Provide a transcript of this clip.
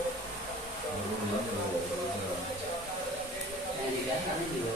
Belum belum belum belum. Yang di kan kami juga